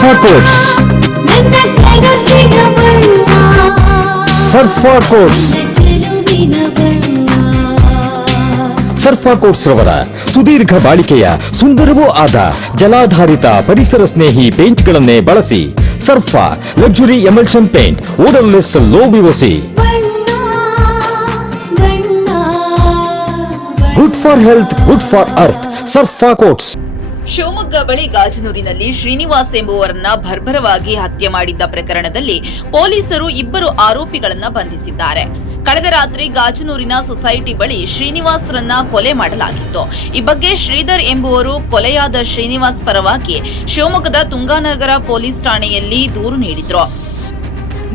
ಬಣ್ಣ ಸರ್ಫಾ ಕೋಟ್ಸ್ ರವರ ಸುದೀರ್ಘ ಬಾಳಿಕೆಯ ಸುಂದರವೂ ಆದ ಜಲಾಧಾರಿತ ಪರಿಸರ ಸ್ನೇಹಿ ಪೇಂಟ್ಗಳನ್ನೇ ಬಳಸಿ Sarfa luxury emulsion paint odourless low VOC ಬಣ್ಣ ಬಣ್ಣ good for health good for earth Sarfa coats Shivamogga ಬಳಿ ಗಾಜನೂರಿನಲ್ಲಿ ಶ್ರೀನಿವಾಸ್ ಎಂಬುವರನ್ನ ಭರ್ಭರವಾಗಿ ಹತ್ಯೆ ಮಾಡಿದ್ದ ಪ್ರಕರಣದಲ್ಲಿ ಪೊಲೀಸರು ಇಬ್ಬರು ಆರೋಪಿಗಳನ್ನ ಬಂಧಿಸಿದ್ದಾರೆ. ಕಳೆದ ರಾತ್ರಿ ಗಾಜನೂರಿನ ಸೊಸೈಟಿ ಬಳಿ ಶ್ರೀನಿವಾಸ್ರನ್ನ ಕೊಲೆ ಮಾಡಲಾಗಿತ್ತು. ಈ ಬಗ್ಗೆ ಶ್ರೀಧರ್ ಎಂಬುವರು ಕೊಲೆಯಾದ ಶ್ರೀನಿವಾಸ್ ಪರವಾಗಿ ಶಿವಮೊಗ್ಗದ ತುಂಗಾನಗರ ಪೊಲೀಸ್ ಠಾಣೆಯಲ್ಲಿ ದೂರು ನೀಡಿದ್ರು.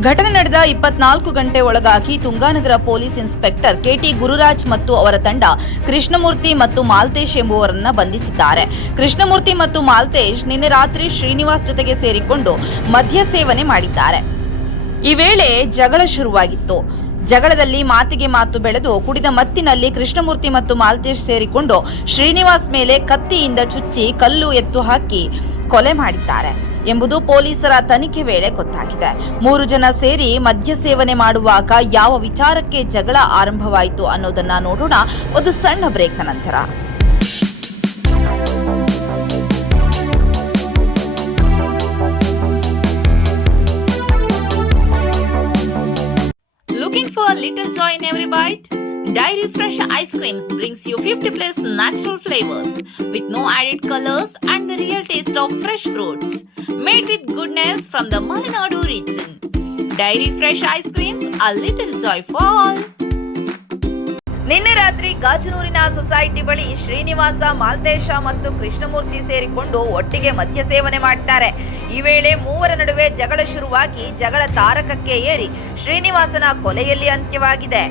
ಘಟನೆ ನಡೆದ ಇಪ್ಪತ್ನಾಲ್ಕು ಗಂಟೆ ಒಳಗಾಗಿ Tunganagar police inspector KT Gururaj ಮತ್ತು ಅವರ ತಂಡ ಕೃಷ್ಣಮೂರ್ತಿ ಮತ್ತು ಮಾಲ್ತೇಶ್ ಎಂಬುವರನ್ನ ಬಂಧಿಸಿದ್ದಾರೆ. ಕೃಷ್ಣಮೂರ್ತಿ ಮತ್ತು ಮಾಲ್ತೇಶ್ ನಿನ್ನೆ ರಾತ್ರಿ ಶ್ರೀನಿವಾಸ್ ಜೊತೆಗೆ ಸೇರಿಕೊಂಡು ಮದ್ಯ ಸೇವನೆ ಮಾಡಿದ್ದಾರೆ. ಈ ವೇಳೆ ಜಗಳ ಶುರುವಾಗಿತ್ತು. ಜಗಳದಲ್ಲಿ ಮಾತಿಗೆ ಮಾತು ಬೆಳೆದು ಕುಡಿದ ಮತ್ತಿನಲ್ಲಿ ಕೃಷ್ಣಮೂರ್ತಿ ಮತ್ತು ಮಾಲ್ತೇಶ್ ಸೇರಿಕೊಂಡು ಶ್ರೀನಿವಾಸ್ ಮೇಲೆ ಕತ್ತಿಯಿಂದ ಚುಚ್ಚಿ ಕಲ್ಲು ಎತ್ತು ಹಾಕಿ ಕೊಲೆ ಮಾಡಿದ್ದಾರೆ. ಎಂಬುದು ಪೊಲೀಸರ ತನಿಖೆ ವೇಳೆ ಗೊತ್ತಾಗಿದೆ. ಮೂರು ಜನ ಸೇರಿ ಮದ್ಯ ಸೇವನೆ ಮಾಡುವಾಗ ಯಾವ ವಿಚಾರಕ್ಕೆ ಜಗಳ ಆರಂಭವಾಯಿತು ಅನ್ನೋದನ್ನ ನೋಡೋಣ. ಒಂದು ಸಣ್ಣ ಬ್ರೇಕ್ ನಂತರ. Looking for a little joy in every bite? Dairy Fresh Ice Creams brings you 50 plus natural flavors with no added colors and the real taste of fresh fruits. Made with goodness from the Malinadu region. Dairy Fresh Ice Creams, a little joy for all. ನಿನ್ನೆ ರಾತ್ರಿ ಗಾಜನೂರಿನ society ಬಳಿ ಶ್ರೀನಿವಾಸ ಮಾಲ್ತೇಶ ಮತ್ತು ಕೃಷ್ಣಮೂರ್ತಿ ಸೇರಿಕೊಂಡು ಒಟ್ಟಿಗೆ ಮದ್ಯ ಸೇವನೆ ಮಾಡ್ತಾರೆ ಈ ವೇಳೆ ಮೂವರ ನಡುವೆ ಜಗಳ ಶುರುವಾಗಿ ಜಗಳ ತಾರಕಕ್ಕೆ ಏರಿ ಶ್ರೀನಿವಾಸನ ಕೊಲೆಯಲ್ಲಿ ಅಂತ್ಯವಾಗಿದೆ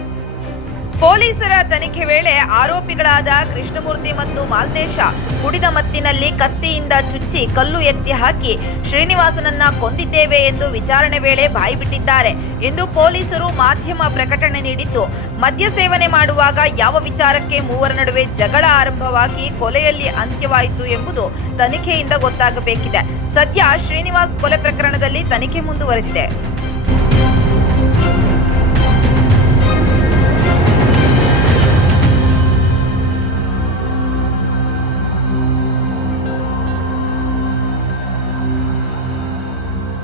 ಪೊಲೀಸರ ತನಿಖೆ ವೇಳೆ ಆರೋಪಿಗಳಾದ ಕೃಷ್ಣಮೂರ್ತಿ ಮತ್ತು ಮಾಲ್ದೇಶ ಕುಡಿದ ಮತ್ತಿನಲ್ಲಿ ಕತ್ತಿಯಿಂದ ಚುಚ್ಚಿ ಕಲ್ಲು ಎತ್ತಿ ಹಾಕಿ ಶ್ರೀನಿವಾಸನನ್ನ ಕೊಂದಿದ್ದೇವೆ ಎಂದು ವಿಚಾರಣೆ ವೇಳೆ ಬಾಯಿಬಿಟ್ಟಿದ್ದಾರೆ ಎಂದು ಪೊಲೀಸರು ಮಾಧ್ಯಮ ಪ್ರಕಟಣೆ ನೀಡಿದ್ದು, ಮದ್ಯ ಸೇವನೆ ಮಾಡುವಾಗ ಯಾವ ವಿಚಾರಕ್ಕೆ ಮೂವರ ನಡುವೆ ಜಗಳ ಆರಂಭವಾಗಿ ಕೊಲೆಯಲ್ಲಿ ಅಂತ್ಯವಾಯಿತು ಎಂಬುದು ತನಿಖೆಯಿಂದ ಗೊತ್ತಾಗಬೇಕಿದೆ. ಸದ್ಯ ಶ್ರೀನಿವಾಸ್ ಕೊಲೆ ಪ್ರಕರಣದಲ್ಲಿ ತನಿಖೆ ಮುಂದುವರೆದಿದೆ.